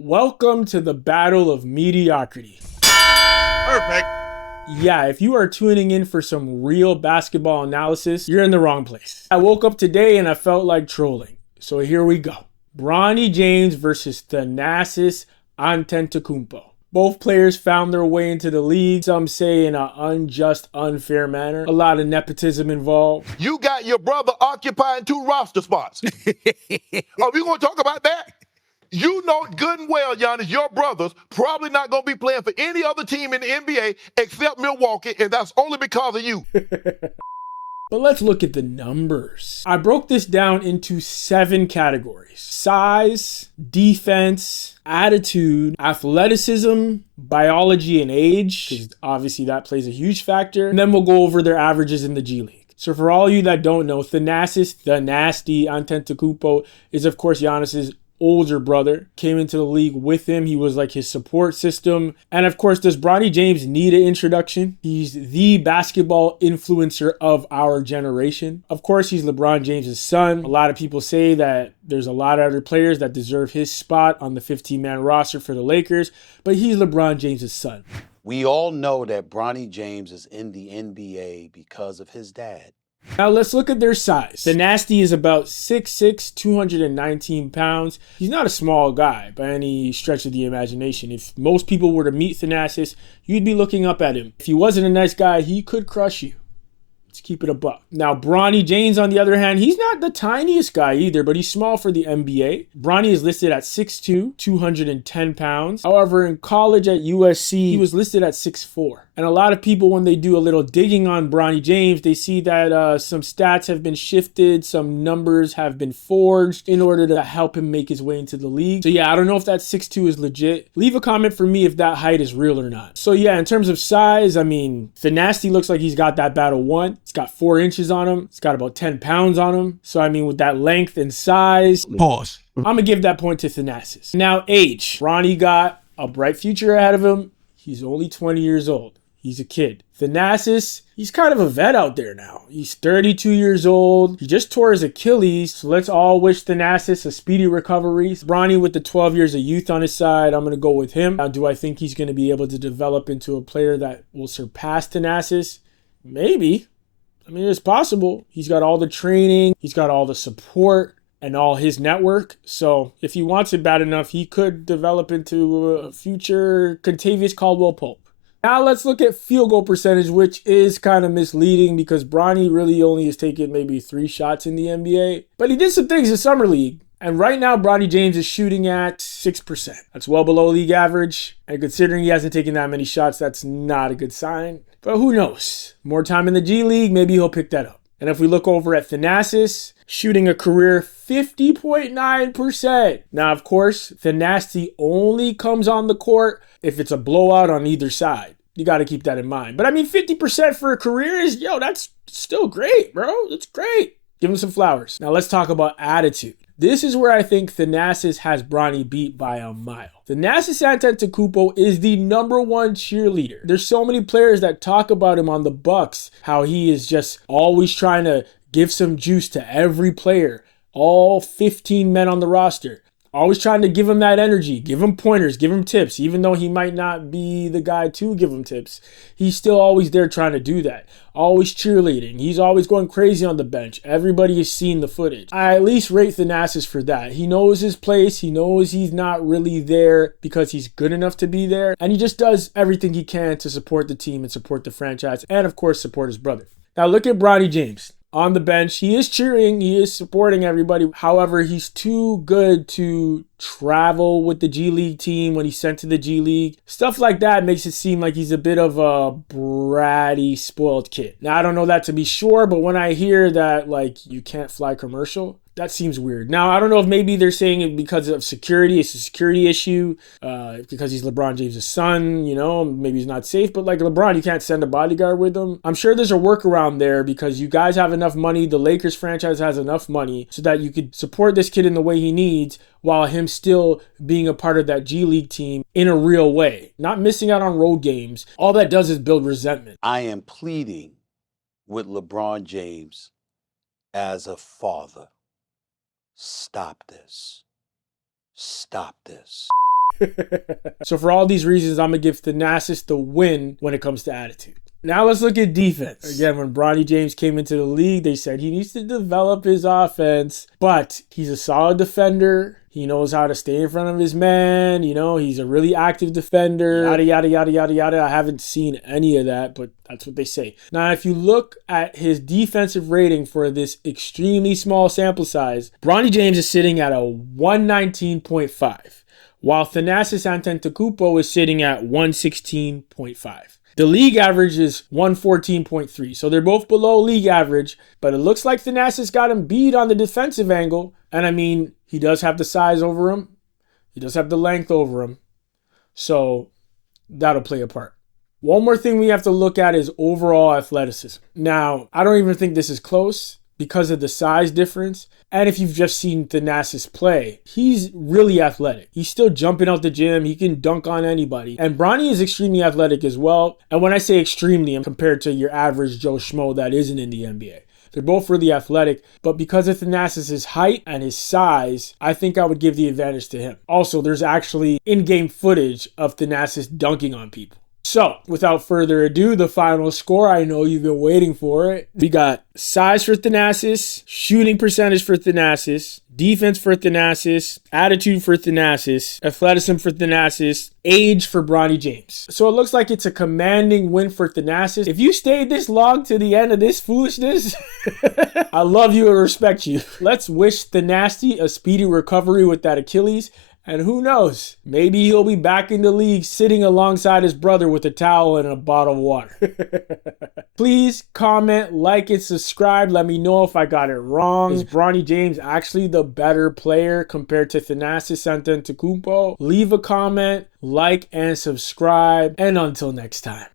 Welcome to the battle of mediocrity. Perfect. Yeah, if you are tuning in for some real basketball analysis, you're in the wrong place. I woke up today and I felt like trolling. So here we go. Bronny James versus Thanasis Antetokounmpo. Both players found their way into the league, some say in an unjust, unfair manner. A lot of nepotism involved. You got your brother occupying 2 roster spots. Are we going to talk about that? You know good and well, Giannis, your brother's probably not going to be playing for any other team in the NBA except Milwaukee, and that's only because of you. But let's look at the numbers. I broke this down into 7 categories: size, defense, attitude, athleticism, biology, and age, because obviously that plays a huge factor. And then we'll go over their averages in the G League. So for all you that don't know, Thanasis, the nasty Antetokounmpo, is of course Giannis's older brother. Came into the league with him. He was like his support system. And of course, does Bronny James need an introduction? He's the basketball influencer of our generation. Of course, he's LeBron James' son. A lot of people say that there's a lot of other players that deserve his spot on the 15-man roster for the Lakers, but he's LeBron James' son. We all know that Bronny James is in the NBA because of his dad. Now let's look at their size. The Nasty is about 6'6", 219 pounds. He's not a small guy by any stretch of the imagination. If most people were to meet Thanasis, you'd be looking up at him. If he wasn't a nice guy, he could crush you. Let's keep it a buck. Now, Bronny James, on the other hand, he's not the tiniest guy either, but he's small for the NBA. Bronny is listed at 6'2", 210 pounds. However, in college at USC, he was listed at 6'4". And a lot of people, when they do a little digging on Bronny James, they see that some stats have been shifted, some numbers have been forged in order to help him make his way into the league. So yeah, I don't know if that 6'2" is legit. Leave a comment for me if that height is real or not. So yeah, in terms of size, I mean, the Nasty looks like he's got that battle won. He's got 4 inches on him. He's got about 10 pounds on him. So I mean, with that length and size, Pause. I'm gonna give that point to Thanasis. Now, age. Bronny got a bright future ahead of him. He's only 20 years old. He's a kid. Thanasis, he's kind of a vet out there now. He's 32 years old. He just tore his Achilles. So let's all wish Thanasis a speedy recovery. Bronny with the 12 years of youth on his side, I'm going to go with him. Now, do I think he's going to be able to develop into a player that will surpass Thanasis? Maybe. I mean, it's possible. He's got all the training. He's got all the support and all his network. So if he wants it bad enough, he could develop into a future Contavious Caldwell-Pope. Now let's look at field goal percentage, which is kind of misleading because Bronny really only has taken maybe 3 shots in the NBA. But he did some things in Summer League. And right now, Bronny James is shooting at 6%. That's well below league average. And considering he hasn't taken that many shots, that's not a good sign. But who knows? More time in the G League, maybe he'll pick that up. And if we look over at Thanasis, shooting a career 50.9%. Now, of course, Thanasis only comes on the court if it's a blowout on either side. You got to keep that in mind. But I mean, 50% for a career is, that's still great, bro. That's great. Give him some flowers. Now let's talk about attitude. This is where I think Thanasis has Bronny beat by a mile. Thanasis Antetokounmpo is the #1 cheerleader. There's so many players that talk about him on the Bucks, how he is just always trying to give some juice to every player, all 15 men on the roster. Always trying to give him that energy, give him pointers, give him tips. Even though he might not be the guy to give him tips, he's still always there trying to do that. Always cheerleading. He's always going crazy on the bench. Everybody has seen the footage. I at least rate Thanasis for that. He knows his place. He knows he's not really there because he's good enough to be there. And he just does everything he can to support the team and support the franchise and, of course, support his brother. Now look at Bronny James. On the bench, he is cheering, he is supporting everybody. However, he's too good to travel with the G League team when he's sent to the G League. Stuff like that makes it seem like he's a bit of a bratty, spoiled kid. Now, I don't know that to be sure, but when I hear that, you can't fly commercial, that seems weird. Now, I don't know if maybe they're saying it because of security. It's a security issue because he's LeBron James' son, maybe he's not safe. But like LeBron, you can't send a bodyguard with him. I'm sure there's a workaround there because you guys have enough money. The Lakers franchise has enough money so that you could support this kid in the way he needs while him still being a part of that G League team in a real way. Not missing out on road games. All that does is build resentment. I am pleading with LeBron James as a father. Stop this. Stop this. So for all these reasons, I'm going to give Thanasis the win when it comes to attitude. Now let's look at defense. Again, when Bronny James came into the league, they said he needs to develop his offense, but he's a solid defender. He knows how to stay in front of his man. You know, he's a really active defender. Yada, yada, yada, yada, yada. I haven't seen any of that, but that's what they say. Now, if you look at his defensive rating for this extremely small sample size, Bronny James is sitting at a 119.5, while Thanasis Antetokounmpo is sitting at 116.5. The league average is 114.3, so they're both below league average, but it looks like Thanasis got him beat on the defensive angle, and I mean, he does have the size over him, he does have the length over him, so that'll play a part. One more thing we have to look at is overall athleticism. Now, I don't even think this is close because of the size difference. And if you've just seen Thanasis play, he's really athletic. He's still jumping out the gym. He can dunk on anybody. And Bronny is extremely athletic as well. And when I say extremely, I'm compared to your average Joe Schmo that isn't in the NBA. They're both really athletic, but because of Thanasis' height and his size, I think I would give the advantage to him. Also, there's actually in-game footage of Thanasis dunking on people. So, without further ado, the final score. I know you've been waiting for it. We got size for Thanasis, shooting percentage for Thanasis, defense for Thanasis, attitude for Thanasis, athleticism for Thanasis, age for Bronny James. So it looks like it's a commanding win for Thanasis. If you stayed this long to the end of this foolishness, I love you and respect you. Let's wish Thanasis a speedy recovery with that Achilles. And who knows, maybe he'll be back in the league sitting alongside his brother with a towel and a bottle of water. Please comment, like, and subscribe. Let me know if I got it wrong. Is Bronny James actually the better player compared to Thanasis Antetokounmpo? Leave a comment, like, and subscribe. And until next time.